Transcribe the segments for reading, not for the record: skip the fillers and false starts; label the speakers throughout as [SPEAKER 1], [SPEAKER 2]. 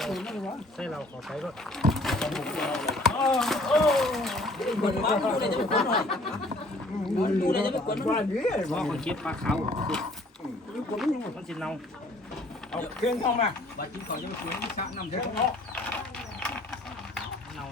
[SPEAKER 1] ใส่เราขอไปก็
[SPEAKER 2] บนบ้านดูเลยจะไปกวนหน่อยดูเลยจะไปกวนหน่อย
[SPEAKER 1] ว่าคนคิดปลาขาวมันสิเน่า
[SPEAKER 3] เอาเครื่องเข้ามา
[SPEAKER 2] บาดกินก่อนจะไปกวนที่ชักน้ำ
[SPEAKER 3] เครื่
[SPEAKER 2] เท่า
[SPEAKER 3] องเข้า
[SPEAKER 1] เน่า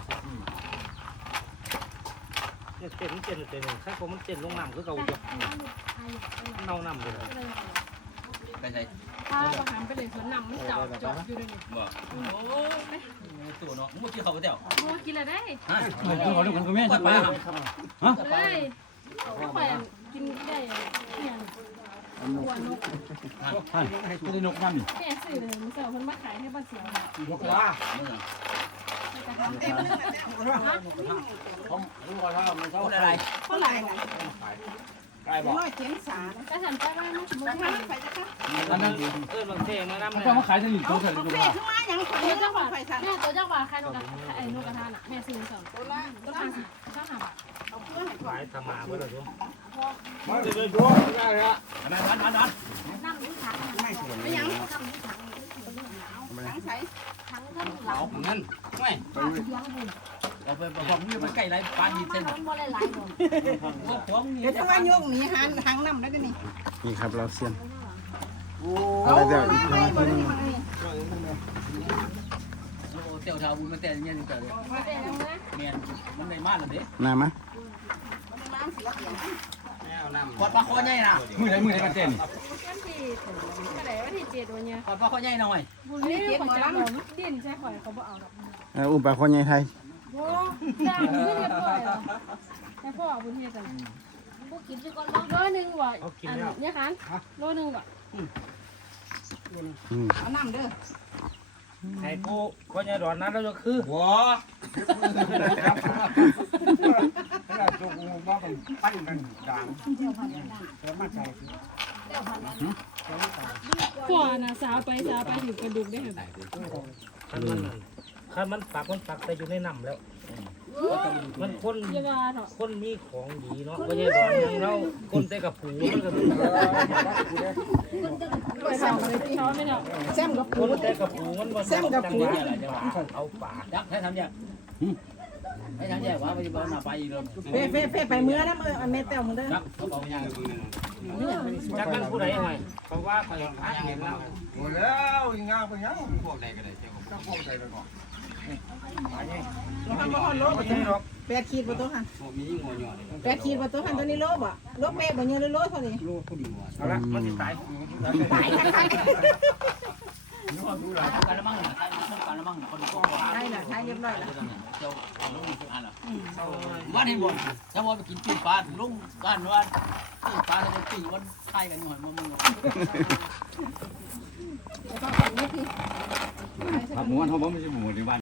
[SPEAKER 1] เต้นข้าผมมันเต้นลงน้ำคือเก่าจ้ะเน่าน้ำเลย
[SPEAKER 2] ไปใส่
[SPEAKER 4] ถ้าประหารไปเลยสวนน้ำมันจอดอยู่เลย
[SPEAKER 2] บ่โอ้ตัวเนาะมึงกินข้าวไปเดี๋ยว
[SPEAKER 4] โอ้กินอะไรได้
[SPEAKER 2] ฮะ
[SPEAKER 5] เขาเรื่องกันก็แม่จะไป
[SPEAKER 4] เลยถ้าไปกินได้เนี่ยหัวนก
[SPEAKER 5] ท่านก็ได้นกนั่น
[SPEAKER 4] แม่ซื้อเลยมันเสิร์ฟมันมาขายให้บ้านเสีย
[SPEAKER 3] ยกว่า
[SPEAKER 2] พูดอะไร
[SPEAKER 6] เท่าไหร่ล่ะ
[SPEAKER 3] ใกล้บอก
[SPEAKER 6] ร้อยเจ็ดสาม
[SPEAKER 4] ก็ฉันไปบ้านมัน
[SPEAKER 6] ราคาไปจ้ะค่ะ
[SPEAKER 5] อันนั้น
[SPEAKER 1] บางเท่มาน้ำ
[SPEAKER 5] มันก็มาขายที่นี่ตัวเสร็จ
[SPEAKER 6] กา
[SPEAKER 5] ดู
[SPEAKER 6] แฟ
[SPEAKER 5] ว่า
[SPEAKER 6] ขึ้นมาอย่างขาย
[SPEAKER 4] ตัว
[SPEAKER 6] แล้
[SPEAKER 4] เจ้าว บ่า
[SPEAKER 6] ไฟสั่น
[SPEAKER 4] แม่ตัวเจ้าบ่าขายนกกระนกกระทาน่ะแม่ซื้อสอง
[SPEAKER 6] ตัวละ
[SPEAKER 4] ก็ทานเจ้าหาบาท
[SPEAKER 6] เอาเพื่อนให้ก่อ
[SPEAKER 1] ขาน ยธรรมาเมื่อไหร่ทุก
[SPEAKER 3] มาจะได้ดูได้ละ
[SPEAKER 2] นั่น
[SPEAKER 4] นั่งดูถัง
[SPEAKER 6] ไม่ยังถังใช้
[SPEAKER 4] ถังทั้งหลั
[SPEAKER 2] เอา
[SPEAKER 4] ง
[SPEAKER 2] งั้นไม่
[SPEAKER 4] ป้าเลี้ยงบุญ
[SPEAKER 2] เอาไปบอกมึงไปใกล้ไรปลาหินเส้น
[SPEAKER 4] มันบ่หลายๆบ่
[SPEAKER 2] พวกของนี่
[SPEAKER 6] เดี๋ยวถ้าว่าโยกหนีหันทางน้ำได้กันนี่
[SPEAKER 7] นี่ครับเราเซียน
[SPEAKER 6] เอา
[SPEAKER 7] อะไรเดี๋ยว
[SPEAKER 6] ไม่
[SPEAKER 7] อีก
[SPEAKER 6] ไม่
[SPEAKER 7] นะ
[SPEAKER 6] บ่ได้มานี่
[SPEAKER 2] โอ้เตี่ยวเท้าบุญมาแต่เงี้ยนี่เกิด
[SPEAKER 4] มาแต่ยังนะ
[SPEAKER 2] เมียนมันในบ้านเลยเด้
[SPEAKER 7] น้ำมะ
[SPEAKER 6] น้ำสีเขียว
[SPEAKER 2] กอดปลาคอใหญ่นะ
[SPEAKER 5] มือไหนกันเต้น
[SPEAKER 4] วันที่ก็ได้วันที่7วันเนี้ย
[SPEAKER 2] กอดปลาคอใหญ่หน่อย
[SPEAKER 4] บุญนี่ข่อยจะเอาดิ้นใช่ข่อยเขาบ่เอาดอก
[SPEAKER 7] อุ้มปลาคนใหญ่ไทย
[SPEAKER 4] โอ้จ้างมือเรียบร้อยแล้วแต่พ่อบุญเฮ็ดจังบ่กินสิก่อนบ่โลนึงว่ะอันเนี่ยคันโลนึงว่ะ
[SPEAKER 6] เอาน้ำเด้อ
[SPEAKER 1] ไอ้กูก็ยังดอนนั้นแล้วก็คือ
[SPEAKER 3] หัวขนาดจุกว่ามันปั้นกันด่างแล้วมาใส่
[SPEAKER 4] พ่อน่ะสาวไปถึงกระดูกได้หั่น
[SPEAKER 1] คันมันปักแต่อยู่ในน้ำแล้ว มันคน
[SPEAKER 4] อย่าว่าเถาะ
[SPEAKER 1] คนมีของดีเนาะก็ยังดอนยังเราคนแต่กับผูมันก็
[SPEAKER 4] ไปทำอะไรที่เขาไม่เนาะ
[SPEAKER 6] แซมกับ
[SPEAKER 1] ค
[SPEAKER 6] ปู
[SPEAKER 1] นแต่กับผูมันมาเอาป่า
[SPEAKER 2] ยักษ์ให้ทำเนี่ยให้ทำเนี่ยว่าไปบ้านมาไปอีกแล้ว
[SPEAKER 6] เฟ่ไปเมื่อนะอันเมตเตลมึงเด้อ
[SPEAKER 2] ยักษ์เขาบอกยัง
[SPEAKER 1] จักมันผู้ใดไงเพราะว่าเขายังหาเห็นแล้ว
[SPEAKER 3] หมดแล้วยังงาไปยังพวกใดก็ได้เจ้าพวกใดไปก่อน
[SPEAKER 6] เราทำมาฮอนโลบ่ตัว8ขีดบ่ตัวค่ะ
[SPEAKER 2] มีงอหยอด
[SPEAKER 6] 8ขีดบ่ตัวค่ะตัวนี้โลบ่โลเป๊ะบ่เยอะเลยโลเท่านี้
[SPEAKER 2] ลูกผู้ดีหัว
[SPEAKER 1] เอาละมันจะตาย
[SPEAKER 6] ตายค่ะ
[SPEAKER 2] การละมั่งนะการละมั่งคนก็
[SPEAKER 6] ใช่ล่ะใช่เรียบร้อยแล้ว
[SPEAKER 2] เจ้าลูกมีทุกอันละวันที่บ่นถ้าว่าไปกินปีปลาลุงกันว่าปีปลาจะปีวันไทยกันหน่อยมึง
[SPEAKER 6] แล้วก็แบบนี้คือ
[SPEAKER 5] ครับหมูวันเขาบอกไม่ใช่หมูในบ้าน